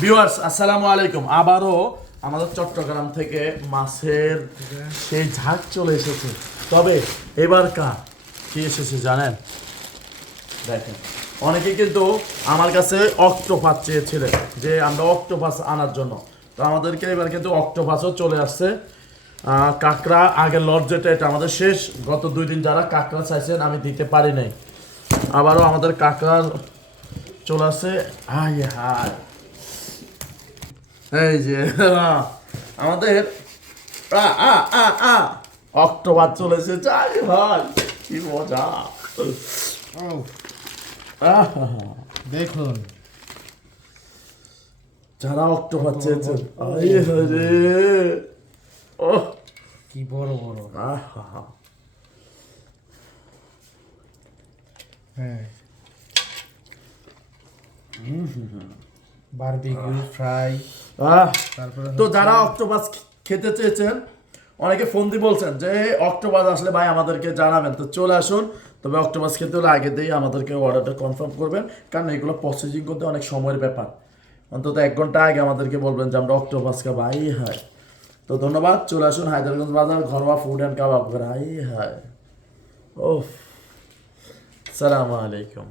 Viewers আসসালামু আলাইকুম। আবারও আমাদের চট্টগ্রাম থেকে মাছের সেই ঝাঁক চলে এসেছে। তবে এবার কি এসেছে জানেন? দেখেন, অনেকে কিন্তু আমার কাছে অক্টোপাস চেয়েছিলেন যে আমরা অক্টোপাস আনার জন্য, তো আমাদেরকে এবার কিন্তু অক্টোপাসও চলে আসছে। কাঁকড়া আগের লট যেটা, এটা আমাদের শেষ। গত 2 দিন যারা কাঁকড়া চাইছেন আমি দিতে পারি নাই, আবারও আমাদের কাঁকড়া চলে আসছে। হাই হাই, এই যে আমাদের অক্টোবর চলেছে। যাই ভাই, কি মজা! দেখুন, যারা অক্টোবর চেয়েছেন, ও কি বড় বড়। হ্যাঁ, বারবিকিউ ফ্রাই। তারপরে তো যারা অক্টোপাস খেতে চেয়েছেন, অনেকে ফোন দিয়ে বলছেন যে অক্টোপাস আসলে ভাই আমাদেরকে জানাবেন, তো চলে আসুন। তবে অক্টোপাস খেতে হলে আগে দিয়ে আমাদেরকে অর্ডারটা কনফার্ম করবেন, কারণ এগুলো প্রসেসিং করতে অনেক সময়ের ব্যাপার। অন্তত 1 ঘন্টা আগে আমাদেরকে বলবেন যে আমরা অক্টোপাস খাবো। হাই হাই, তো ধন্যবাদ। চলে আসুন হায়দ্রাবাদ বাজার, ঘরোয়া ফুড অ্যান্ড কাবাব। হাই হাই, ওফ, সালামু আলাইকুম।